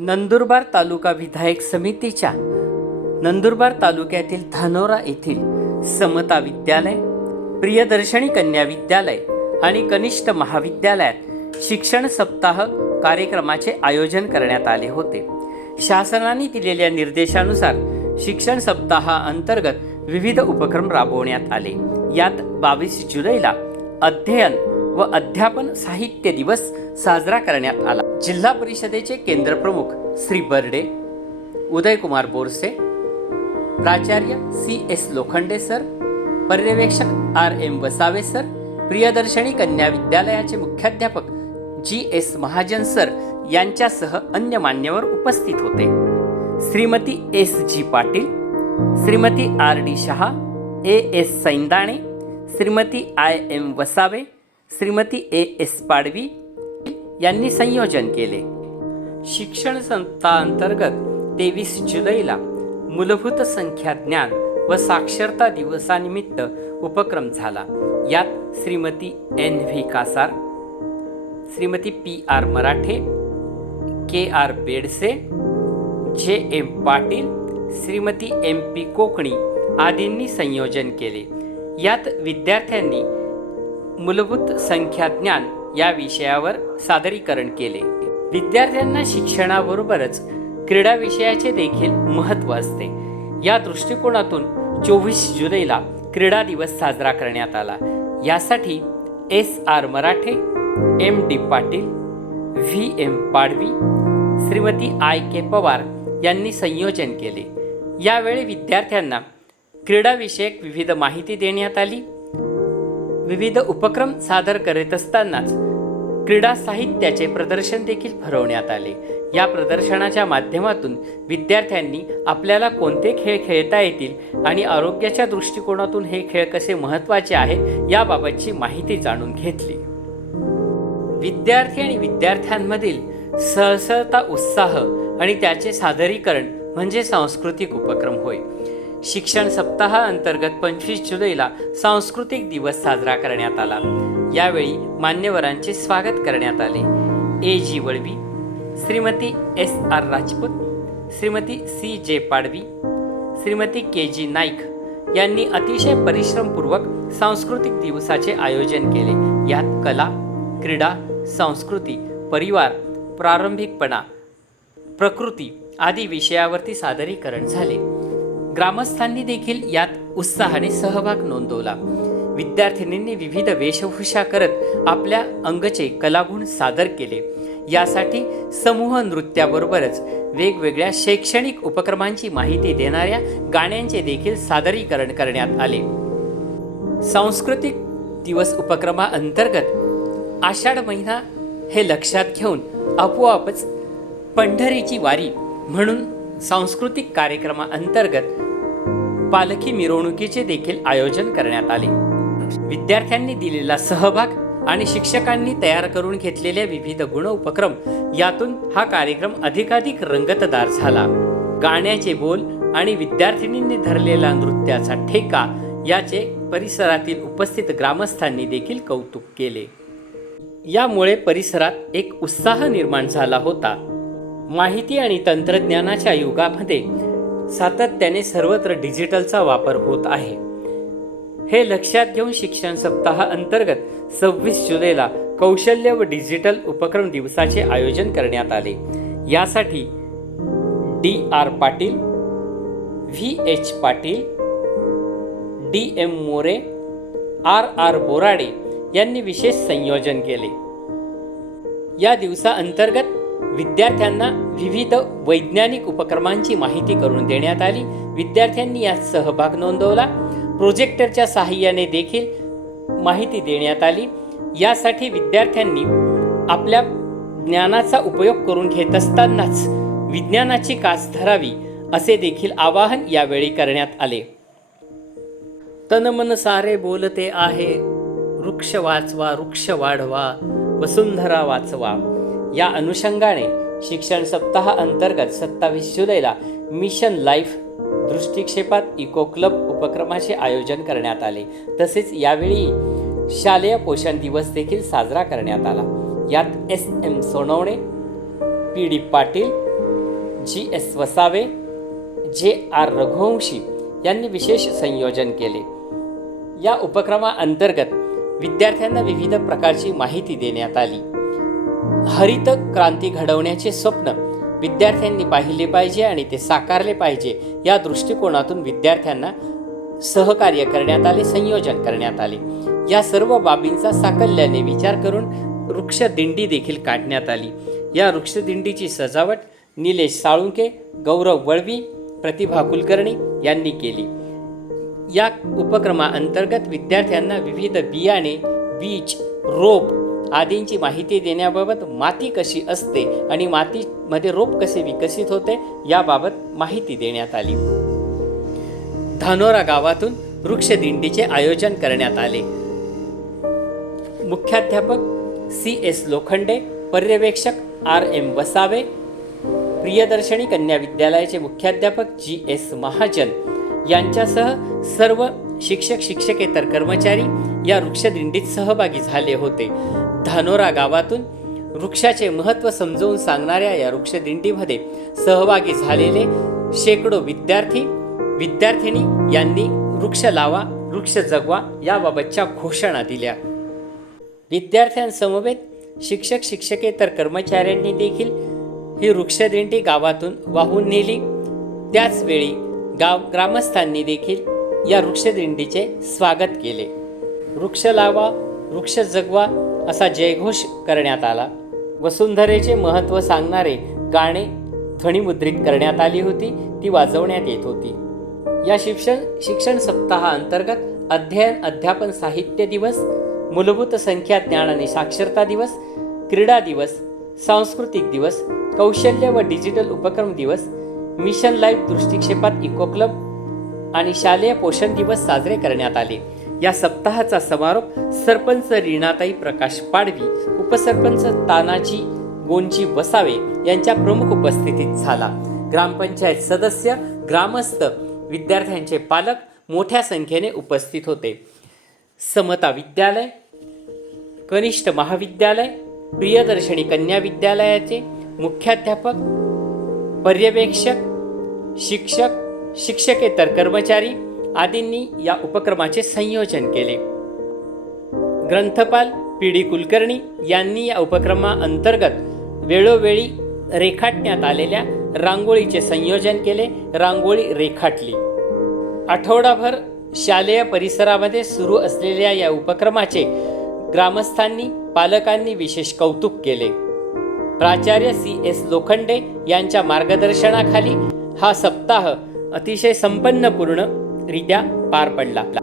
नंदुरबार तालुका विधायक समितीच्या नंदुरबार तालुक्यातील धानोरा येथील समता विद्यालय प्रियदर्शनी कन्या विद्यालय आणि कनिष्ठ महाविद्यालयात शिक्षण सप्ताह कार्यक्रमाचे आयोजन करण्यात आले होते. शासनाने दिलेल्या निर्देशानुसार शिक्षण सप्ताहाअंतर्गत विविध उपक्रम राबवण्यात आले. यात बावीस जुलैला अध्ययन व अध्यापन साहित्य दिवस साजरा करण्यात आला. जिल्हा परिषदेचे केंद्रप्रमुख श्री बर्डे उदयकुमार बोरसे प्राचार्य सी एस लोखंडे सर पर्यवेक्षक R M Vasave sir Priyadarshini कन्या विद्यालयाचे मुख्याध्यापक जी एस महाजन सर यांच्यासह अन्य मान्यवर उपस्थित होते. Shrimati S G Patil Shrimati R D Shah A S Saindane Shrimati I M Vasave Shrimati A S Padvi यांनी संयोजन केले. शिक्षण संस्थांतर्गत तेवीस जुलैला मूलभूत संख्या ज्ञान व साक्षरता दिवसानिमित्त उपक्रम झाला. यात Shrimati N V Kasar Shrimati P R Marathe K R Bedse J M Patil Shrimati M P Kokani आदींनी संयोजन केले. यात विद्यार्थ्यांनी मूलभूत संख्या ज्ञान या विषयावर सादरीकरण केले. विद्यार्थ्यांना शिक्षणाबरोबरच क्रीडा विषयाचे देखील महत्त्व असते. या दृष्टिकोनातून चोवीस जुलैला क्रीडा दिवस साजरा करण्यात आला. यासाठी S R Marathe M D Patil V M Padvi Shrimati I K Pawar यांनी संयोजन केले. यावेळी विद्यार्थ्यांना क्रीडाविषयक विविध माहिती देण्यात आली. विविध उपक्रम सादर करीत असतानाच क्रीडा साहित्याचे प्रदर्शन देखील भरवण्यात आले. या प्रदर्शनाच्या माध्यमातून विद्यार्थ्यांनी आपल्याला कोणते खेळ खेळता येतील आणि आरोग्याच्या दृष्टिकोनातून हे खेळ कसे महत्त्वाचे आहेत याबाबतची माहिती जाणून घेतली. विद्यार्थी आणि विद्यार्थ्यांमधील सहसळता उत्साह आणि त्याचे सादरीकरण म्हणजे सांस्कृतिक उपक्रम होय. शिक्षण सप्ताहाअंतर्गत पंचवीस जुलैला सांस्कृतिक दिवस साजरा करण्यात आला. यावेळी मान्यवरांचे स्वागत करण्यात आले. A. G. Valvi Shrimati S. R. Rajput Shrimati C. J. Padvi Shrimati के. जी. नाईक यांनी अतिशय परिश्रमपूर्वक सांस्कृतिक दिवसाचे आयोजन केले. यात कला क्रीडा संस्कृती परिवार प्रारंभिकपणा प्रकृती आदी विषयावरती सादरीकरण झाले. ग्रामस्थांनी देखील यात उत्साहाने सहभाग नोंदवला. विद्यार्थिनींनी विविध वेशभूषा करत आपल्या अंगचे कलागुण सादर केले. यासाठी समूह नृत्याबरोबरच वेगवेगळ्या शैक्षणिक उपक्रमांची माहिती देणाऱ्या गाण्यांचे देखील सादरीकरण करण्यात आले. सांस्कृतिक दिवस उपक्रमाअंतर्गत आषाढ महिना हे लक्षात घेऊन आपोआपच पंढरीची वारी म्हणून सांस्कृतिक कार्यक्रमाअंतर्गत पालखी मिरवणुकीचे देखील आयोजन करण्यात आले. विद्यार्थ्यांनी दिलेला सहभाग आणि शिक्षकांनी तयार करून घेतलेल्या विविध गुण उपक्रम यातून हा कार्यक्रम अधिकाधिक रंगतदार झाला. गाण्याचे बोल आणि विद्यार्थिनींनी धरलेला नृत्याचा ठेका याचे परिसरातील उपस्थित ग्रामस्थांनी देखील कौतुक केले. यामुळे परिसरात एक उत्साह निर्माण झाला होता. माहिती आणि तंत्रज्ञानाच्या युगामध्ये सातत्याने सर्वत्र डिजिटलचा वापर होत आहे. हे लक्षात घेऊन शिक्षण सप्ताह अंतर्गत सव्वीस जुलैला कौशल्य व डिजिटल उपक्रम दिवसाचे आयोजन करण्यात आले. यासाठी D R Patil V H Patil D M More R R Borade यांनी विशेष संयोजन केले. या दिवसाअंतर्गत विद्यार्थ्यांना विविध वैज्ञानिक उपक्रमांची माहिती करून देण्यात आली. विद्यार्थ्यांनी यात सहभाग नोंदवला. प्रोजेक्टरच्या सहाय्याने देखील माहिती देण्यात आली. यासाठी विद्यार्थ्यांनी आपल्या ज्ञानाचा उपयोग करून घेत असतानाच विज्ञानाची कास धरावी असे देखील आवाहन यावेळी करण्यात आले. तनमन सारे बोलते आहे. वृक्ष वाचवा वृक्ष वाढवा वसुंधरा वाचवा. या अनुषंगाने शिक्षण सप्ताह अंतर्गत सत्तावीस जुलैला मिशन लाईफ दृष्टिक्षेपात इको क्लब उपक्रमाचे आयोजन करण्यात आले. तसेच यावेळी शालेय पोषण दिवस देखील साजरा करण्यात आला. यात S M Sonawane P D Patil G S Vasave J R Raghuvanshi यांनी विशेष संयोजन केले. या उपक्रमाअंतर्गत विद्यार्थ्यांना विविध प्रकारची माहिती देण्यात आली. हरित क्रांती घडवण्याचे स्वप्न विद्यार्थ्यांनी पाहिले पाहिजे आणि ते साकारले पाहिजे. या दृष्टिकोनातून विद्यार्थ्यांना सहकार्य करण्यात आले संयोजन करण्यात आले. या सर्व बाबींचा साकल्याने विचार करून वृक्षदिंडी देखील काढण्यात आली. या वृक्षदिंडीची सजावट निलेश साळुंके गौरव वळवी प्रतिभा कुलकर्णी यांनी केली. या उपक्रमाअंतर्गत विद्यार्थ्यांना विविध बियाणे बीज रोप आदींची माहिती देण्याबाबत माती कशी असते आणि मातीमध्ये रोप कसे विकसित होते याबाबत माहिती देण्यात आली. धानोरा गावातून वृक्षदिंडीचे आयोजन करण्यात आले. मुख्याध्यापक सी एस लोखंडे पर्यवेक्षक आर एम वसावे प्रियदर्शनी कन्या विद्यालयाचे मुख्याध्यापक जी एस महाजन यांच्यासह सर्व शिक्षक शिक्षकेतर कर्मचारी या वृक्षदिंडीत सहभागी झाले होते. धानोरा गावातून वृक्षाचे महत्त्व समजवून सांगणाऱ्या या वृक्षदिंडीमध्ये सहभागी झालेले शेकडो विद्यार्थी विद्यार्थिनी यांनी वृक्ष लावा वृक्ष जगवा याबाबतच्या घोषणा दिल्या. विद्यार्थ्यांसमवेत शिक्षक शिक्षकेतर कर्मचाऱ्यांनी देखील ही वृक्षदिंडी गावातून वाहून नेली. त्याचवेळी गाव ग्रामस्थांनी देखील या वृक्षदिंडीचे स्वागत केले. वृक्ष लावा वृक्ष जगवा असा जयघोष करण्यात आला. वसुंधरेचे महत्त्व सांगणारे गाणे ध्वनिमुद्रित करण्यात आली होती ती वाजवण्यात येत होती. या शिक्षण शिक्षण सप्ताहाअंतर्गत अध्ययन अध्यापन साहित्य दिवस मूलभूत संख्या ज्ञान आणि साक्षरता दिवस क्रीडा दिवस सांस्कृतिक दिवस कौशल्य व डिजिटल उपक्रम दिवस मिशन लाईफ दृष्टिक्षेपात इको क्लब आणि शालेय पोषण दिवस साजरे करण्यात आले. या सप्ताहाचा समारोप सरपंच रीणाताई प्रकाश पाडवी उपसरपंच तानाजी गोंजी वसावे यांच्या प्रमुख उपस्थितीत झाला. ग्रामपंचायत सदस्य ग्रामस्थ विद्यार्थ्यांचे पालक मोठ्या संख्येने उपस्थित होते. समता विद्यालय कनिष्ठ महाविद्यालय प्रियदर्शनी कन्या विद्यालयाचे मुख्याध्यापक पर्यवेक्षक शिक्षक शिक्षकेतर कर्मचारी आदींनी या उपक्रमाचे संयोजन केले. ग्रंथपाल पी. डी. कुलकर्णी यांनी या उपक्रमाअंतर्गत वेळोवेळी रेखाटण्यात आलेल्या रांगोळीचे संयोजन केले रांगोळी रेखाटली. आठवडाभर शालेय परिसरामध्ये सुरू असलेल्या या उपक्रमाचे ग्रामस्थांनी पालकांनी विशेष कौतुक केले. प्राचार्य सी. एस. लोखंडे यांच्या मार्गदर्शनाखाली हा सप्ताह अतिशय संपन्नपूर्ण રીત્યા પાર પડલા.